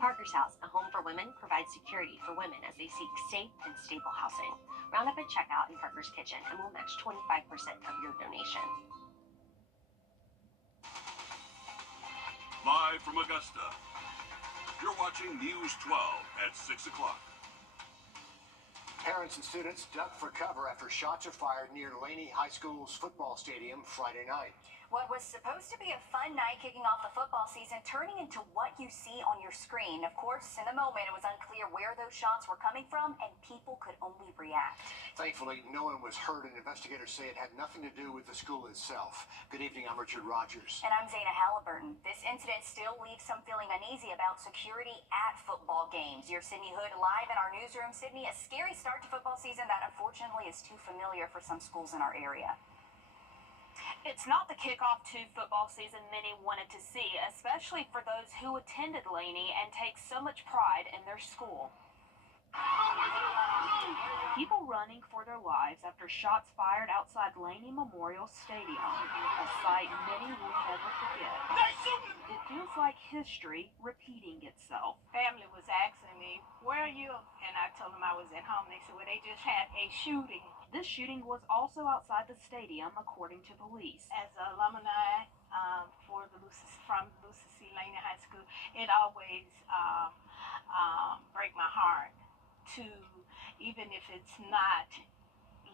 Parker's House, a home for women, provides security for women as they seek safe and stable housing. Round up at checkout in Parker's Kitchen and we'll match 25% of your donation. Live from Augusta, you're watching News 12 at 6 o'clock. Parents and students ducked for cover after shots are fired near Laney High School's football stadium Friday night. What was supposed to be a fun night kicking off the football season turning into what you see on your screen. Of course, in the moment, it was unclear where those shots were coming from, and people could only react. Thankfully, no one was hurt, and investigators say it had nothing to do with the school itself. Good evening, I'm Richard Rogers. And I'm Zaina Halliburton. This incident still leaves some feeling uneasy about security at football games. Your Sydney Hood live in our newsroom. Sydney, a scary start to football season that unfortunately is too familiar for some schools in our area. It's not the kickoff to football season many wanted to see, especially for those who attended Laney and take so much pride in their school. People running for their lives after shots fired outside Laney Memorial Stadium, a sight many will never forget. It feels like history repeating itself. Family was asking me, "Where are you?" And I told them I was at home. They said, "Well, they just had a shooting." This shooting was also outside the stadium, according to police. As an alumni from Lucy C. Laney High School, it always break my heart to, even if it's not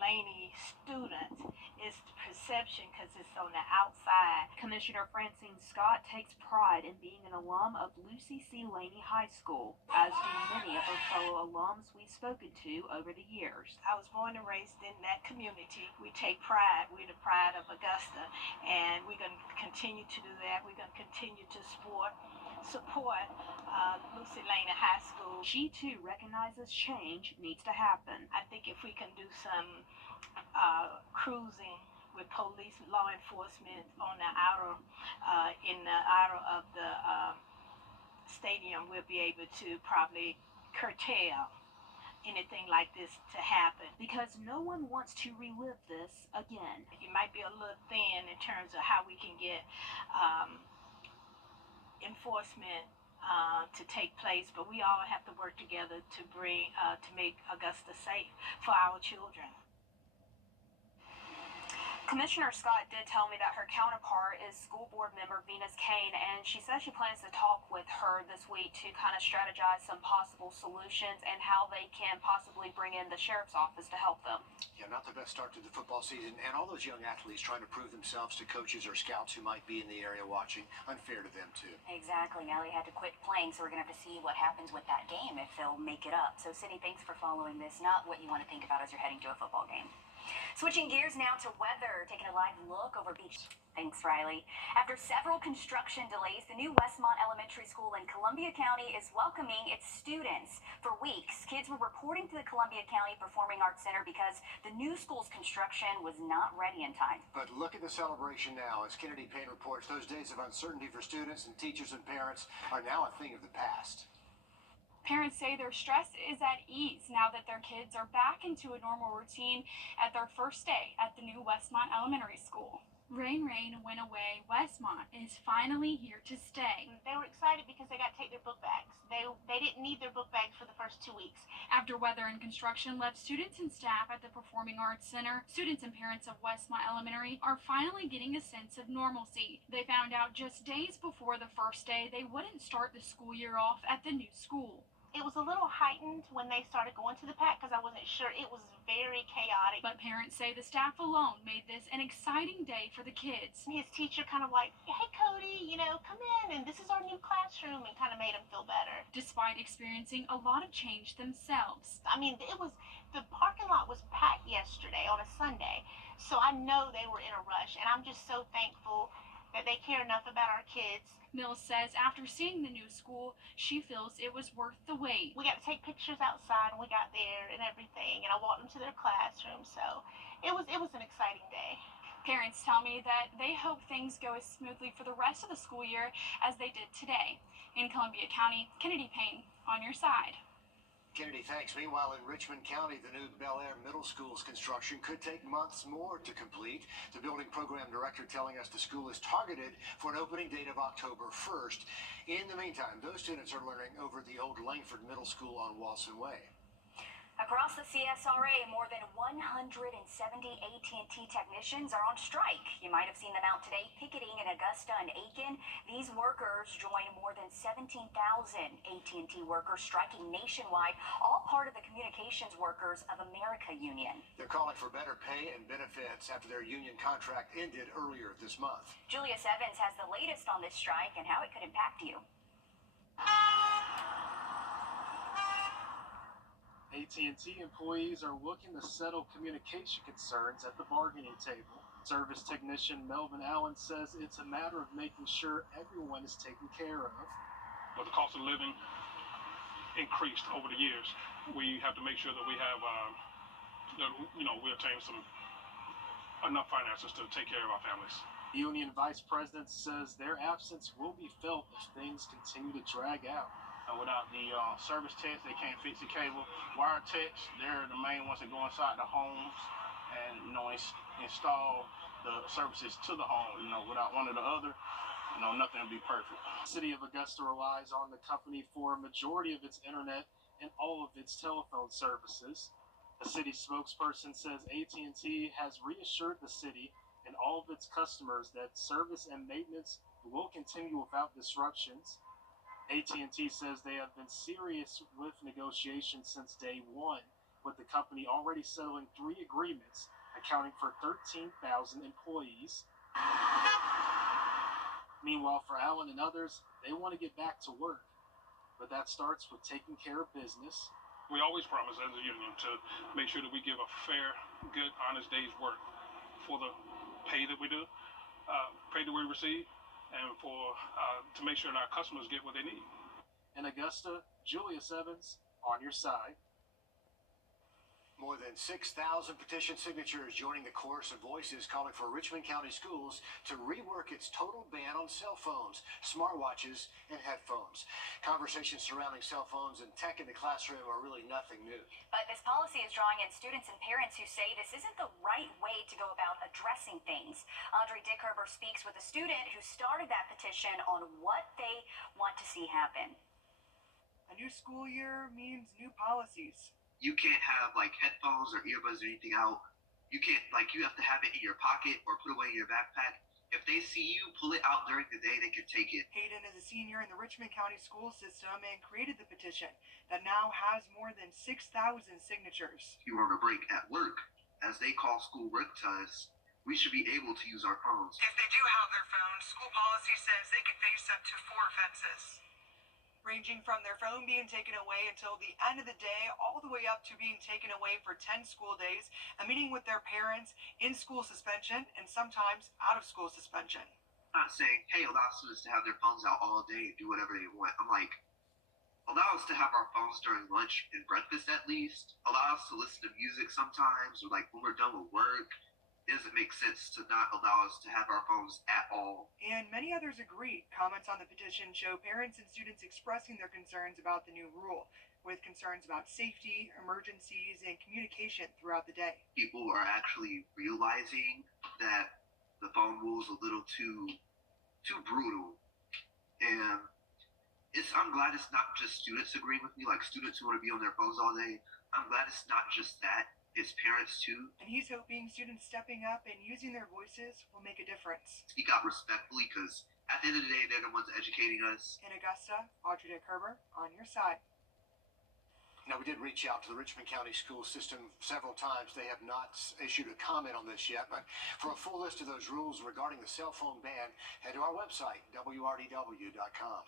Laney students, it's the perception because it's on the outside. Commissioner Francine Scott takes pride in being an alum of Lucy C. Laney High School, as do many of her fellow alums we've spoken to over the years. I was born and raised in that community. We take pride. We're the pride of Augusta, and we're going to continue to do that. We're going to continue to support Lucy Laney High School. She too recognizes change needs to happen. I think if we can do some cruising with police, law enforcement on the outer, in the outer of the stadium, we'll be able to probably curtail anything like this to happen. Because no one wants to relive this again. It might be a little thin in terms of how we can get enforcement to take place, but we all have to work together to make Augusta safe for our children. Commissioner Scott did tell me that her counterpart is school board member Venus Kane, and she says she plans to talk with her this week to kind of strategize some possible solutions and how they can possibly bring in the sheriff's office to help them. Yeah, not the best start to the football season, and all those young athletes trying to prove themselves to coaches or scouts who might be in the area watching. Unfair to them, too. Exactly. Now they had to quit playing, so we're going to have to see what happens with that game, if they'll make it up. So, Sydney, thanks for following this. Not what you want to think about as you're heading to a football game. Switching gears now to weather, taking a live look over beach. Thanks, Riley. After several construction delays, the new Westmont Elementary School in Columbia County is welcoming its students. For weeks, kids were reporting to the Columbia County Performing Arts Center because the new school's construction was not ready in time. But look at the celebration now. As Kennedy Payne reports, those days of uncertainty for students and teachers and parents are now a thing of the past. Parents say their stress is at ease now that their kids are back into a normal routine at their first day at the new Westmont Elementary School. Rain went away. Westmont is finally here to stay. They were excited because they got to take their book bags. They didn't need their book bags for the first 2 weeks. After weather and construction left students and staff at the Performing Arts Center, students and parents of Westmont Elementary are finally getting a sense of normalcy. They found out just days before the first day they wouldn't start the school year off at the new school. It was a little heightened when they started going to the pack because I wasn't sure. It was very chaotic. But parents say the staff alone made this an exciting day for the kids. His teacher kind of like, "Hey, Cody, come in, and this is our new classroom," and kind of made him feel better. Despite experiencing a lot of change themselves. I mean, the parking lot was packed yesterday on a Sunday, so I know they were in a rush, and I'm just so thankful that they care enough about our kids. Mills says after seeing the new school, she feels it was worth the wait. We got to take pictures outside, and we got there and everything, and I walked them to their classroom, so it was an exciting day. Parents tell me that they hope things go as smoothly for the rest of the school year as they did today. In Columbia County, Kennedy Payne, on your side. Kennedy, thanks. Meanwhile, in Richmond County, the new Bel Air Middle School's construction could take months more to complete. The building program director telling us the school is targeted for an opening date of October 1st. In the meantime, those students are learning over the old Langford Middle School on Walson Way. Across the CSRA, more than 170 AT&T technicians are on strike. You might have seen them out today picketing in Augusta and Aiken. These workers join more than 17,000 AT&T workers striking nationwide, all part of the Communications Workers of America Union. They're calling for better pay and benefits after their union contract ended earlier this month. Julius Evans has the latest on this strike and how it could impact you. AT&T employees are looking to settle communication concerns at the bargaining table. Service technician Melvin Allen says it's a matter of making sure everyone is taken care of. But the cost of living increased over the years. We have to make sure that we have, we obtain enough finances to take care of our families. The union vice president says their absence will be felt if things continue to drag out. Without the service techs, they can't fix the cable. Wire techs, they're the main ones that go inside the homes and install the services to the home. Without one or the other, nothing will be perfect. The city of Augusta relies on the company for a majority of its internet and all of its telephone services. The city spokesperson says AT&T has reassured the city and all of its customers that service and maintenance will continue without disruptions. AT&T says they have been serious with negotiations since day one, with the company already settling 3 agreements accounting for 13,000 employees. Meanwhile, for Allen and others, they want to get back to work, but that starts with taking care of business. We always promise as a union to make sure that we give a fair, good, honest day's work for the pay that we do, pay that we receive, and to make sure that our customers get what they need. In Augusta, Julius Evans, on your side. More than 6,000 petition signatures joining the chorus of voices calling for Richmond County Schools to rework its total ban on cell phones, smartwatches, and headphones. Conversations surrounding cell phones and tech in the classroom are really nothing new. But this policy is drawing in students and parents who say this isn't the right way to go about addressing things. Audrey Dickerber speaks with a student who started that petition on what they want to see happen. A new school year means new policies. You can't have headphones or earbuds or anything out. You can't you have to have it in your pocket or put it away in your backpack. If they see you pull it out during the day, they can take it. Hayden is a senior in the Richmond County school system and created the petition that now has more than 6,000 signatures. If you were on a break at work, as they call school work to us, we should be able to use our phones. If they do have their phones, school policy says they could face up to 4 offenses, ranging from their phone being taken away until the end of the day, all the way up to being taken away for 10 school days, a meeting with their parents, in-school suspension, and sometimes out-of-school suspension. I'm not saying, hey, allow students to have their phones out all day and do whatever they want. I'm like, allow us to have our phones during lunch and breakfast at least. Allow us to listen to music sometimes, or when we're done with work. It doesn't make sense to not allow us to have our phones at all. And many others agree. Comments on the petition show parents and students expressing their concerns about the new rule, with concerns about safety, emergencies, and communication throughout the day. People are actually realizing that the phone rule is a little too brutal. And I'm glad it's not just students agreeing with me, students who want to be on their phones all day. I'm glad it's not just that. It's parents too. And he's hoping students stepping up and using their voices will make a difference. Speak out respectfully, because at the end of the day, they're the ones educating us. In Augusta, Audrey Dickerber, on your side. Now, we did reach out to the Richmond County school system several times. They have not issued a comment on this yet, but for a full list of those rules regarding the cell phone ban, head to our website, wrdw.com.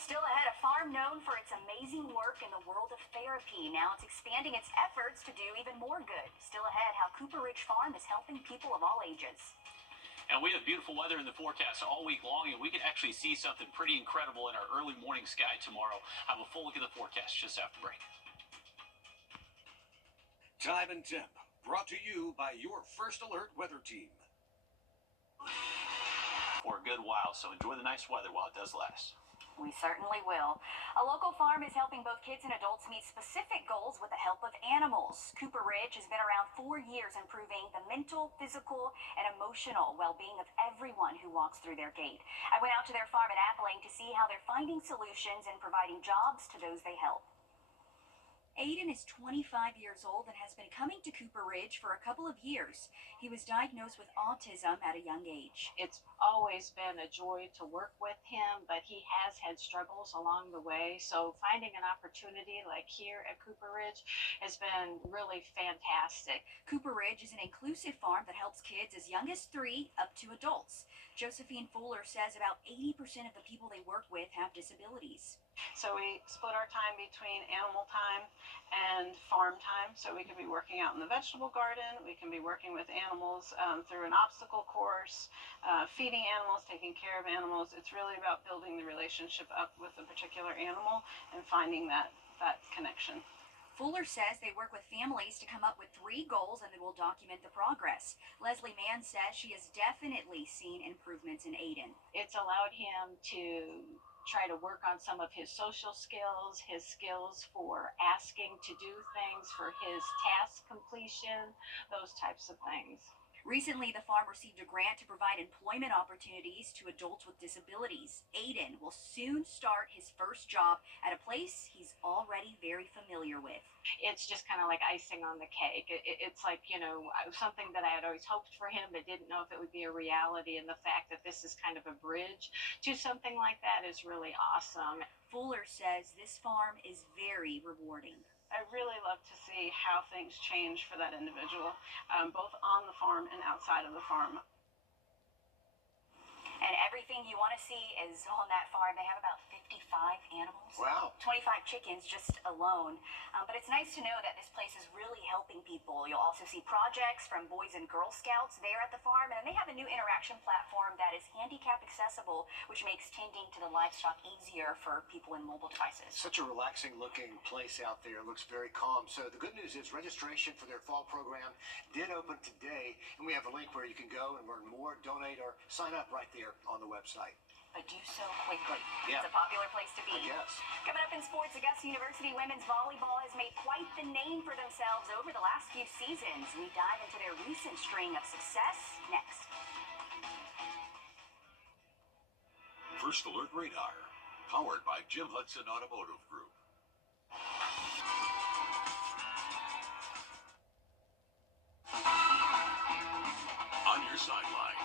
Still ahead, a farm known for its amazing work in the world of therapy. Now it's expanding its efforts to do even more good. Still ahead, how Cooper Ridge Farm is helping people of all ages. And we have beautiful weather in the forecast all week long, and we can actually see something pretty incredible in our early morning sky tomorrow. Have a full look at the forecast just after break. Time and temp, brought to you by your First Alert weather team. For a good while, so enjoy the nice weather while it does last. We certainly will. A local farm is helping both kids and adults meet specific goals with the help of animals. Cooper Ridge has been around 4 years, improving the mental, physical, and emotional well-being of everyone who walks through their gate. I went out to their farm at Appling to see how they're finding solutions and providing jobs to those they help. Aiden is 25 years old and has been coming to Cooper Ridge for a couple of years. He was diagnosed with autism at a young age. It's always been a joy to work with him, but he has had struggles along the way. So finding an opportunity like here at Cooper Ridge has been really fantastic. Cooper Ridge is an inclusive farm that helps kids as young as 3 up to adults. Josephine Fuller says about 80% of the people they work with have disabilities. So we split our time between animal time and farm time. So we can be working out in the vegetable garden. We can be working with animals through an obstacle course, feeding animals, taking care of animals. It's really about building the relationship up with a particular animal and finding that connection. Fuller says they work with families to come up with 3 goals and they will document the progress. Leslie Mann says she has definitely seen improvements in Aiden. It's allowed him to try to work on some of his social skills, his skills for asking to do things, for his task completion, those types of things. Recently, the farm received a grant to provide employment opportunities to adults with disabilities. Aiden will soon start his first job at a place he's already very familiar with. It's just kind of like icing on the cake. It's like, something that I had always hoped for him, but didn't know if it would be a reality. And the fact that this is kind of a bridge to something like that is really awesome. Fuller says this farm is very rewarding. I really love to see how things change for that individual, both on the farm and outside of the farm. And everything you want to see is on that farm. They have about 55 animals. Wow. 25 chickens just alone. But it's nice to know that this place is really helping people. You'll also see projects from Boys and Girl Scouts there at the farm. And they have a new interaction platform that is handicap accessible, which makes tending to the livestock easier for people in mobile devices. Such a relaxing looking place out there. It looks very calm. So the good news is registration for their fall program did open today. And we have a link where you can go and learn more, donate, or sign up right there on the website. But do so quickly. Yeah. It's a popular place to be. Yes. Coming up in sports, Augusta University women's volleyball has made quite the name for themselves over the last few seasons. We dive into their recent string of success next. First Alert Radar, powered by Jim Hudson Automotive Group. On your sideline.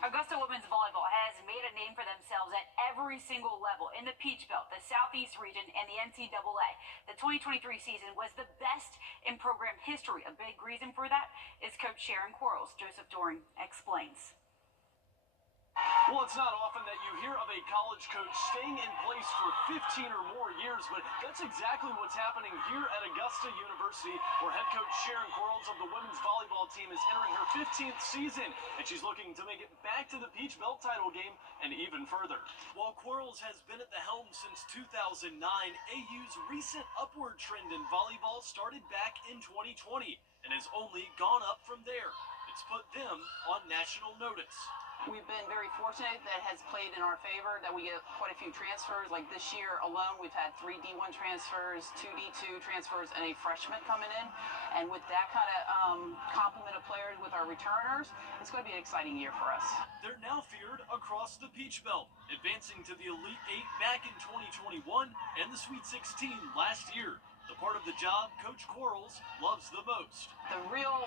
Augusta women's volleyball has made a name for themselves at every single level in the Peach Belt, the Southeast region, and the NCAA. The 2023 season was the best in program history. A big reason for that is Coach Sharon Quarles. Joseph Doring explains. Well, it's not often that you hear of a college coach staying in place for 15 or more years, but that's exactly what's happening here at Augusta University, where head coach Sharon Quarles of the women's volleyball team is entering her 15th season, and she's looking to make it back to the Peach Belt title game and even further. While Quarles has been at the helm since 2009, AU's recent upward trend in volleyball started back in 2020 and has only gone up from there. It's put them on national notice. We've been very fortunate that has played in our favor, that we get quite a few transfers. Like this year alone, we've had 3 D1 transfers, 2 D2 transfers, and a freshman coming in. And with that kind of complement of players with our returners, it's going to be an exciting year for us. They're now feared across the Peach Belt, advancing to the Elite 8 back in 2021 and the Sweet 16 last year. The part of the job Coach Quarles loves the most. The real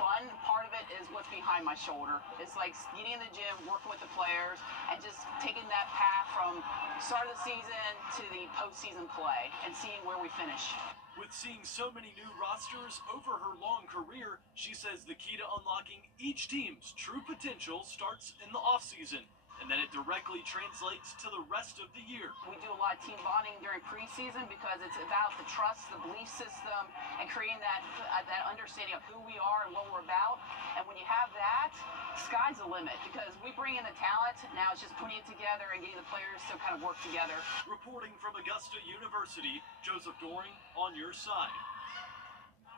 fun part of it is what's behind my shoulder. It's like getting in the gym, working with the players, and just taking that path from start of the season to the postseason play and seeing where we finish. With seeing so many new rosters over her long career, she says the key to unlocking each team's true potential starts in the offseason, and then it directly translates to the rest of the year. We do a lot of team bonding during preseason because it's about the trust, the belief system, and creating that understanding of who we are and what we're about. And when you have that, sky's the limit because we bring in the talent. Now it's just putting it together and getting the players to kind of work together. Reporting from Augusta University, Joseph Doring on your side.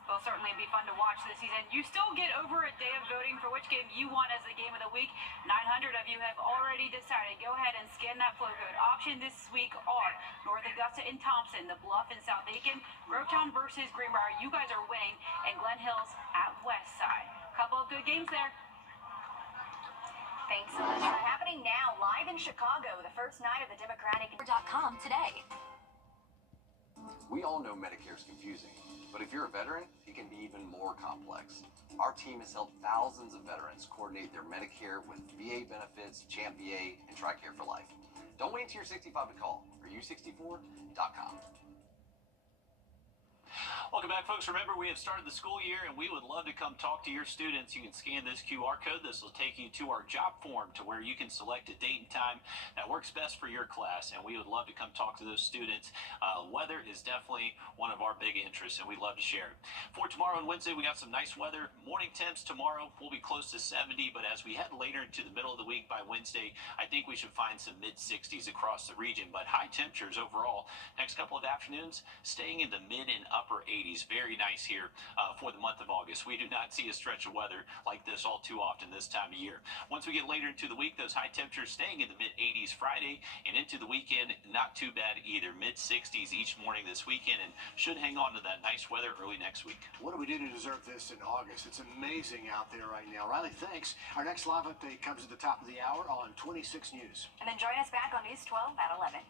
Will certainly be fun to watch this season. You still get over a day of voting for which game you want as the game of the week. 900 of you have already decided. Go ahead and scan that flow code. Option this week are North Augusta and Thompson, The Bluff and South Aiken, Grovetown versus Greenbrier. You guys are winning, and Glen Hills at West Side. Couple of good games there. Thanks so much. Happening now, live in Chicago, the first night of the Democratic.com today. We all know Medicare is confusing, but if you're a veteran, it can be even more complex. Our team has helped thousands of veterans coordinate their Medicare with VA benefits, Champ VA, and TRICARE for life. Don't wait until you're 65 to call. Are you 64.com. Welcome back, folks. Remember, we have started the school year, and we would love to come talk to your students. You can scan this QR code. This will take you to our job form to where you can select a date and time that works best for your class, and we would love to come talk to those students. Weather is definitely one of our big interests, and we'd love to share it. For tomorrow and Wednesday, we got some nice weather. Morning temps tomorrow will be close to 70, but as we head later into the middle of the week by Wednesday, I think we should find some mid-60s across the region, but high temperatures overall. Next couple of afternoons, staying in the mid and upper 80s. Very nice here for the month of August. We do not see a stretch of weather like this all too often this time of year. Once we get later into the week, those high temperatures staying in the mid-80s Friday, and into the weekend, not too bad either. Mid-60s each morning this weekend, and should hang on to that nice weather early next week. What do we do to deserve this in August? It's amazing out there right now. Riley, thanks. Our next live update comes at the top of the hour on 26 News. And then join us back on News 12 at 11.